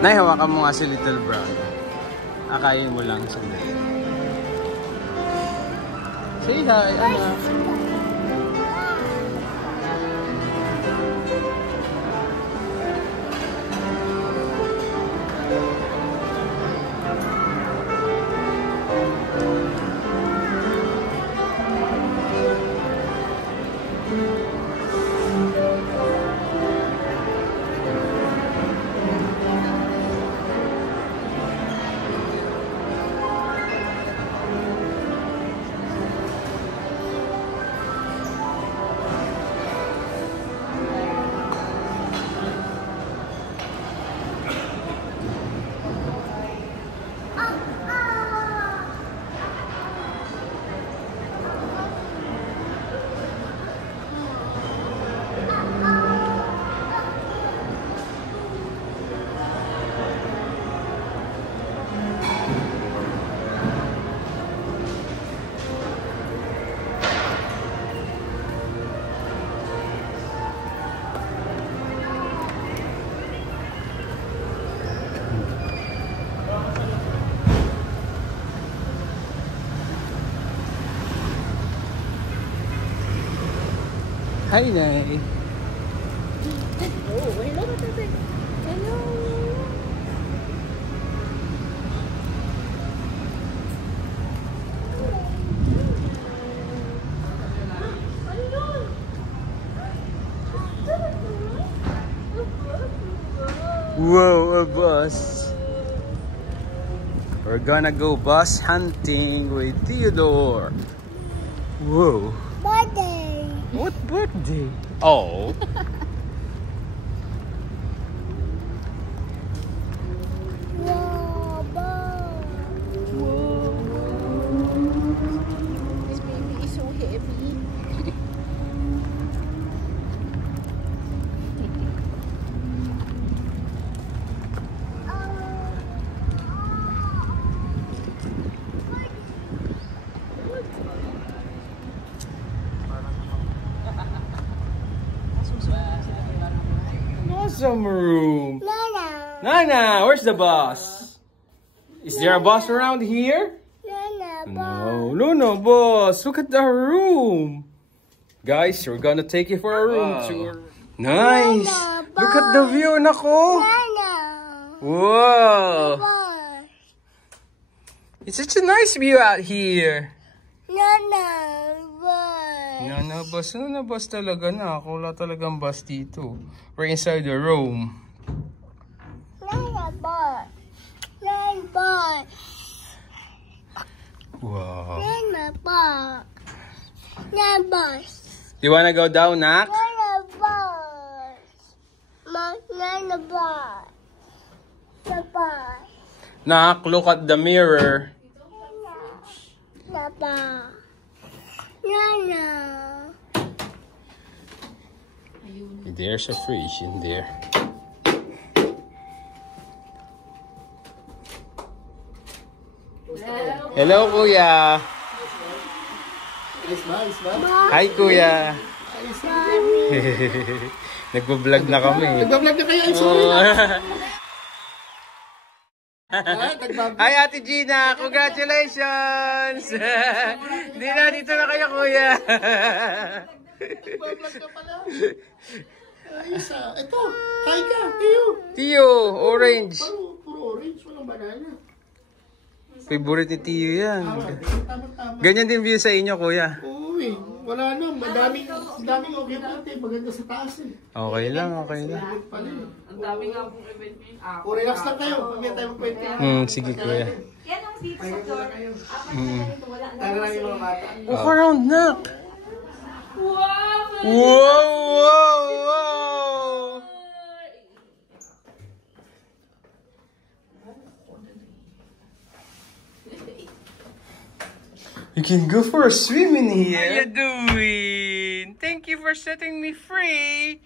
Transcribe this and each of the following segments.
Nay, hawakan mo nga si Little Brown. Akayin mo lang sandali. Say hi, anak. Hi, Nay. Oh, hello, Tatay. Hello. Whoa, a bus. We're gonna go bus hunting with Theodore. Whoa. Birthday. What birthday? Oh. Whoa, whoa. This baby is so heavy. Awesome room. Nana. Nana, where's the bus? Is there a bus around here? Nana, No, boss. Look at the room. Guys, we're gonna take you for a room tour. Nice. Nana, Look at the view, nako. Nana. Whoa. Bus. It's such a nice view out here. Nana, bus. No, bus talaga na. Wala talagang bus dito. We're inside the room. Nana, bus. Nana, bus. Wow. Nana, bus. Nana, bus. Do you wanna go down, Nak? Nana, bus. Nana, bus. The bus. Nak, look at the mirror. Papa. Nana. There's a fish in there. Hello, Kuya. Hi, Kuya. Nagbo-vlog na kami. Nagbablog na kayo, I'm sorry. Hi, Ate Gina. Congratulations. Dito na kayo, Kuya. Nagbablog na pala. Ayos ah. Ito, kain ka, Tiyo. Tiyo, orange. Puro orange, walang banana. Favorite ni Tiyo yan. Tama-tama. Ganyan din view sa inyo, Kuya. Uy, wala na. Madaming okay natin. Maganda sa taas eh. Okay lang. Ang dami nga pong event ngayon. O relax lang kayo. Pag yan tayo magkwento. Sige, Kuya. Yan ang dito sa door. Apat na ganito, wala na. Tara lang yung mga bata. Walk around, Nak. Wow! Whoa! You can go for a swim in here. How you doing? Thank you for setting me free.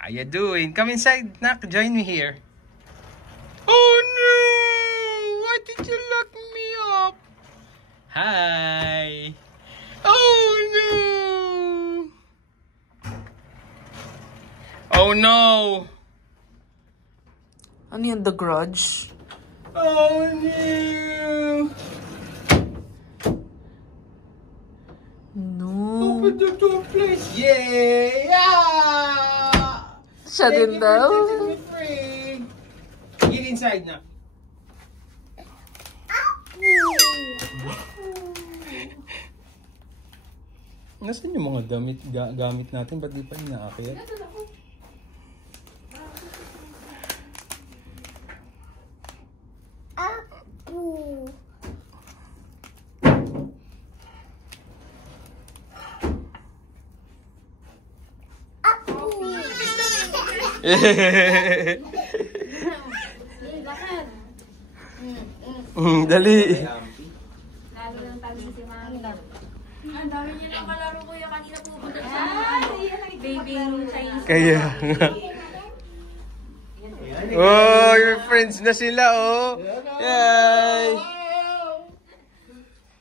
How you doing? Come inside, Nak. Join me here. Oh no! Why did you lock me up? Hi. Oh no! Oh no! Ano yung The Grudge? Oh no! No. Open the door, please! Yay! Yeah! Siya din daw. Setting me free! Get inside na. Nasaan yung mga gamit natin? Ba't di pa inaakit? Dali. Lalo ng tabi si Mami. Ang dami niyo nang kalaro kuya kanina pupunta sa baby Chinese. Kaya nga. Oh, your friends na sila, oh. Yay!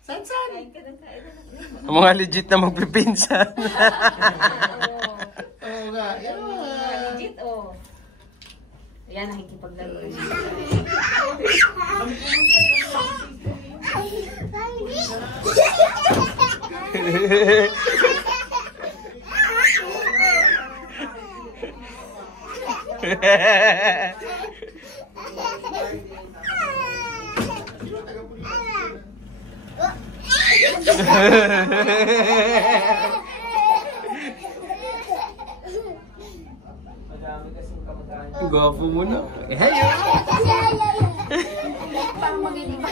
San? Ang mga legit na magpipinsan. Oo nga. Legit, oh. Ayan, nakikipaglaro. Gwapo mo na. Eh, hayo! Parang magaling.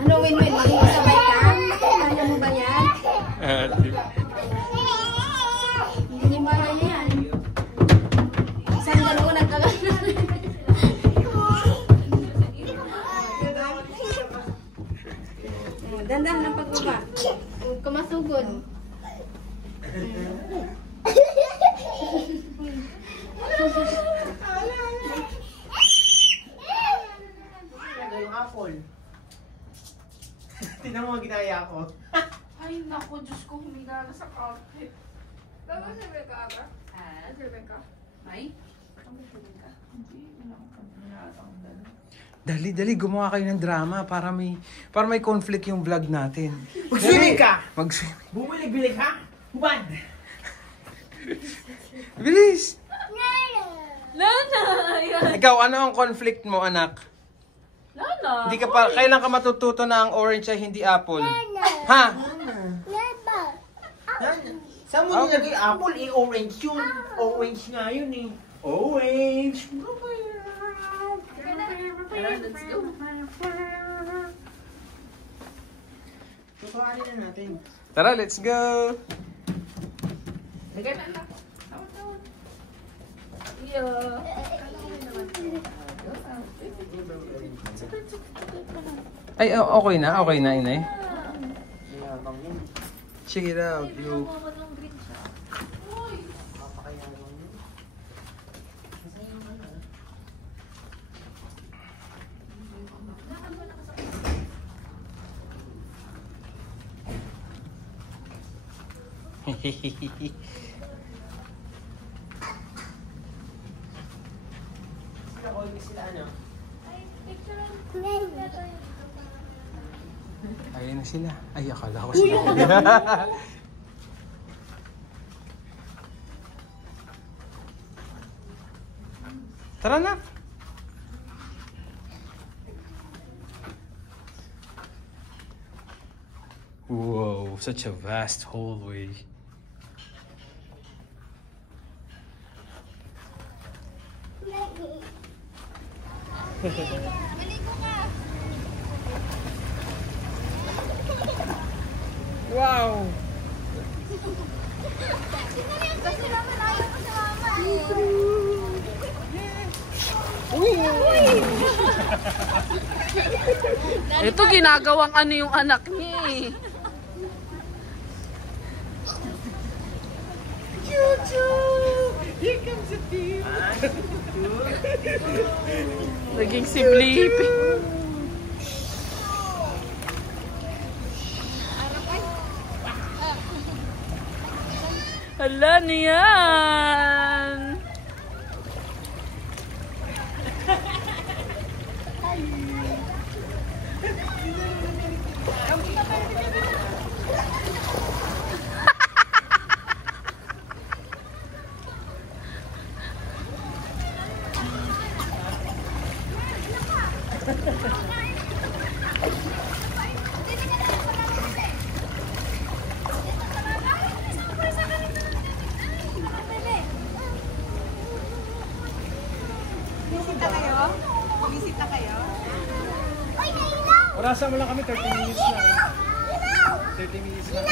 Ano, win-win? Magkakasabay ka? Kaya mo ba yan? Hindi mo na yan. Isang gano'n nagkakaroon. Dandan ng pagbaba. Huwag ka masugod. Yung apple. Tingnan mo ang ginaya ko. Ay, naku, Diyos ko, humiga na sa carpet. Gano'n si Rebecca ba? Si Rebecca? Ay? Dali, gumawa kayo ng drama para may conflict yung vlog natin. Mag-swimming ka! Mag-swimming. Bumilig-bilig ha? Hubad! Bilis! Lana! Ayan. Ikaw, ano ang conflict mo, anak? Lana! Hindi ka pa, kailan ka matututo na ang orange ay hindi apple? Ha? Saan mo nilagay apple? Orange yun. Orange nga yun eh. Orange! Let's go. Tutuhanin na natin. Tara, let's go! Lagay na anak. Ay, okay na, inay. Check it out, yo. Ayun na sila. Ay, akala ko sila. Tara na. Whoa, such a vast hallway. Wow! Ito ginagawang ano yung anak niya eh. Here comes the team! Naging si Blippi. Hala niyan. Orasan mo lang kami, 30 minutes lang. 30 minutes lang.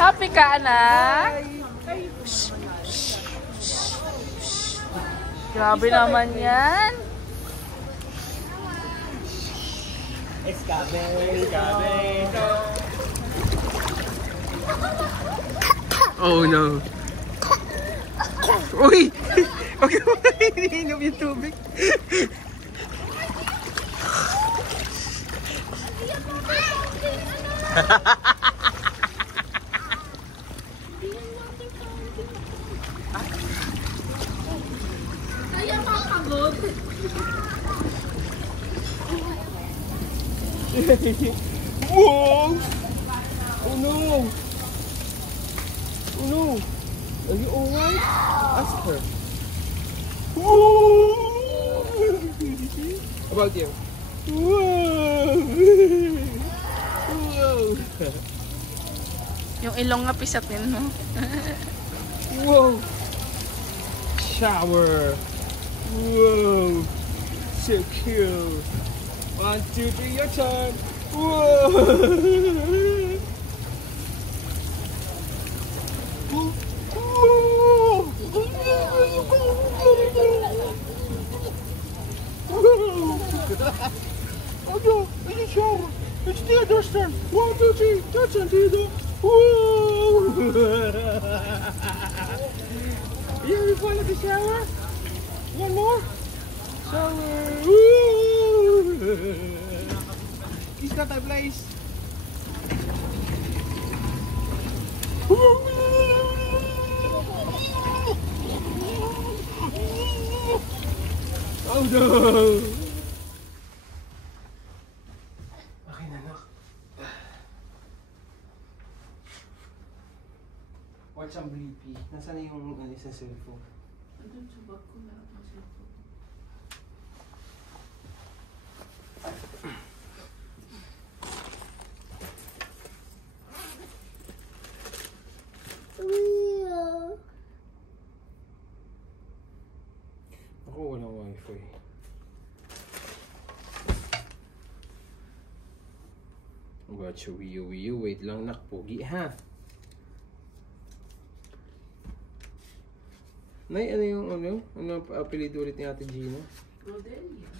Happy ka, anak? Grabe naman yan. Oh no. Uy! Huwag mo na iniinom yung tubig. Whoa! Oh no! Oh no! Are you alright? Ask her. Whoa! How about you? Whoa! Whoa! Yung ilong nga pisapin mo. Whoa! Shower! Whoa! So cute! 1, 2, 3, your turn! Whoa! Oh no, it's a shower. It's Theodore's turn. 1, 2, 3, that's on Theodore. Whoa! You having fun at the shower? One more? Shower. Woo! He's got that place. Oh no! Okay na, anak. Watch ang Blippi. Nasaan na yung sa cellphone? Andun sa bag ko lahat ng cellphone. Ako walang wifi. Watch your Wii U. Wait lang, nak. Pogi ha. Nay, ano yung ano? Ano apelido ulit ni Ate Gina? Rodelia.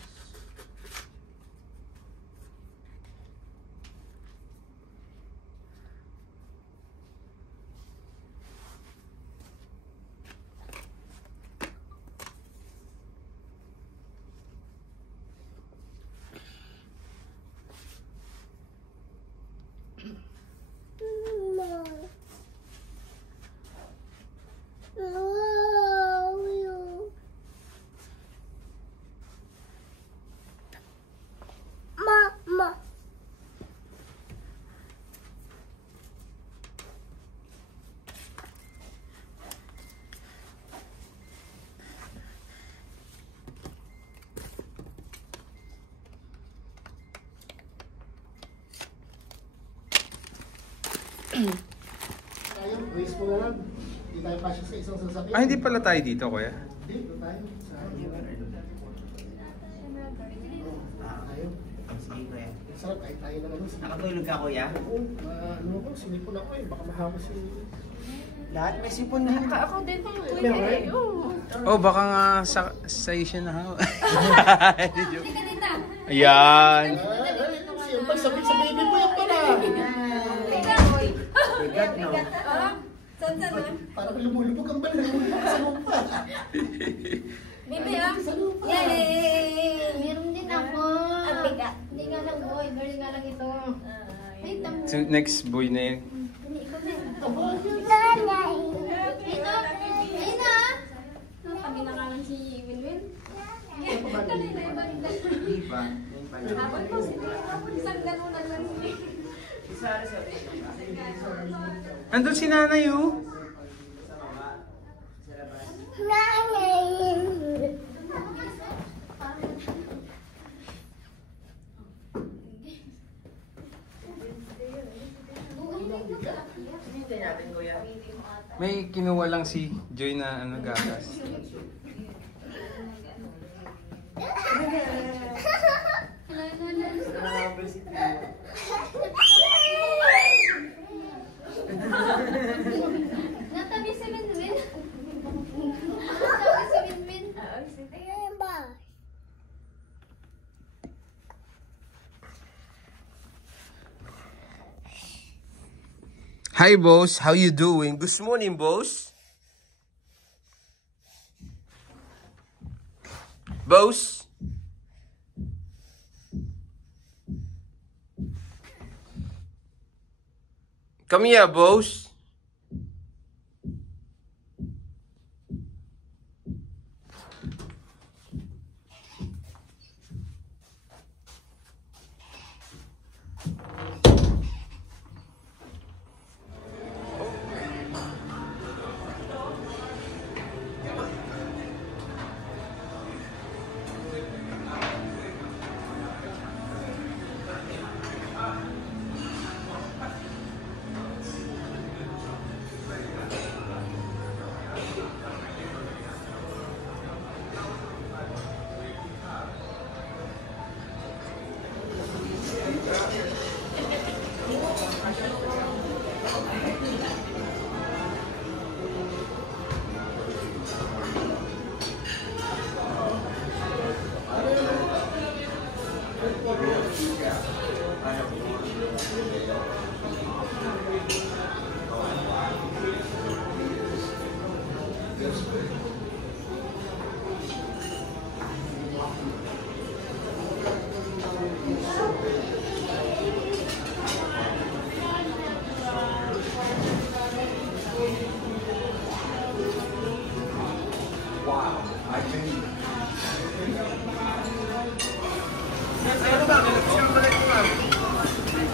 Tayo, race mo na lang. Hindi tayo pasya sa isang sasakyan. Ah, hindi pala tayo dito, kuya. Dito tayo. Sa tayo. Sige kuya. Sarap kahit tayo na ano. Nakatulog ka kuya? Oo, ano ko, sinipon ako eh. Baka mahawas yung... Lahat may sipon na. Ako din po. Meron? Oh, baka nga sa siya na ha. Ayan. Siyempre, sabi sa baby mo yan pala. Bigat no? Saan nun? Parang lumulubog ang bala. Lumulubog sa lupa. Bibi ah. Yay! Next boy na yun. Nanay. Pag inakalan si Winwin. Kanina yung banda. Tapos ko, isang ganunan lang. Andun si nanay oh. Nanay. May kinuha lang si Joy na ano gatas. Natabi si Winwin. Natabi si Winwin. Hi boss, how you doing? Good morning boss. Boss. Come here, boss.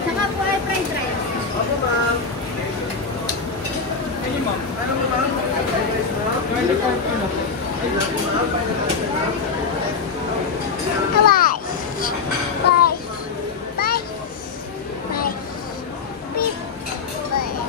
Saka po ay fried rice. Bye. Bye. Bye. Bye. Beep. Bye.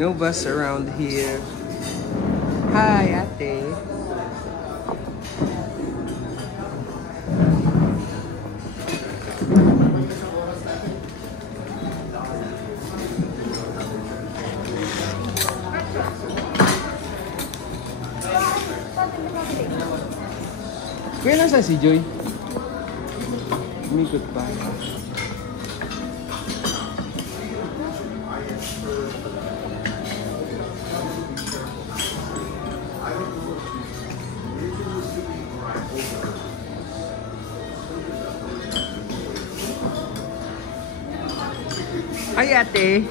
No bus around here. Hi, ate. Kuya, nasa si Joy? Umikot pa. Hi, ate.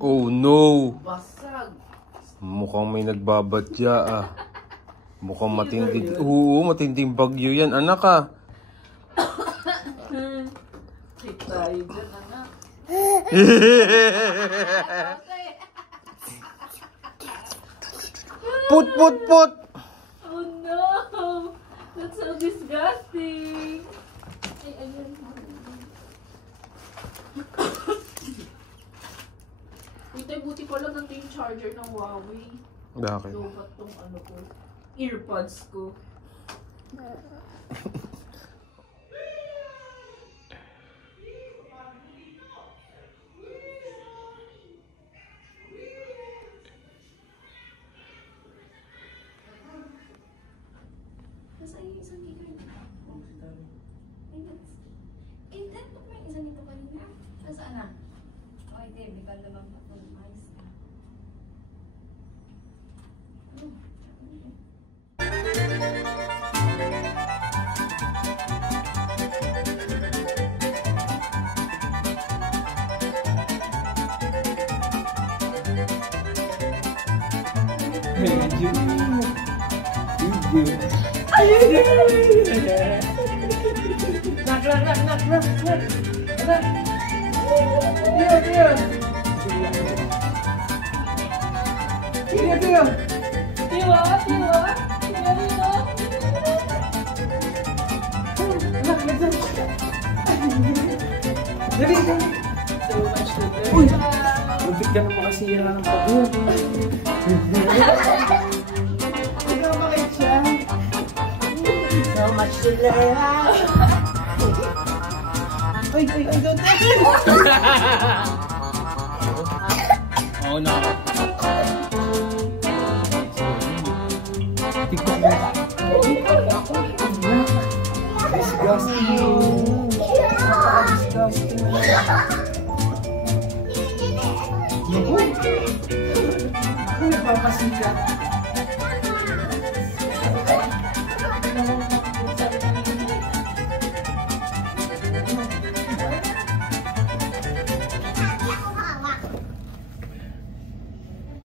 Oh no! Basag. Mukhang may nagbabadya ah. Mukhang matinding... Oo, matinding bagyo yan. Anak ah. Hit tayo dyan, anak. Put, put, put! Oh no! That's so disgusting! Ay, ayun. Ito, buti ko lang nandito yung charger ng Huawei. Bakit? So, ba't tong ano ko? Earpods ko. Nasaan yung isang gigain? Eh, dapat may isa nito kanina. Nasaan na? Okay, Dave, ikaw naman pa kung mais ka. Lupit ka na makasira ng pagod. Ikaw bakit siya? So much to learn. Ay, don't take it! Oh no. Disgusting. Disgusting. Naku! Ako nagpapasikat.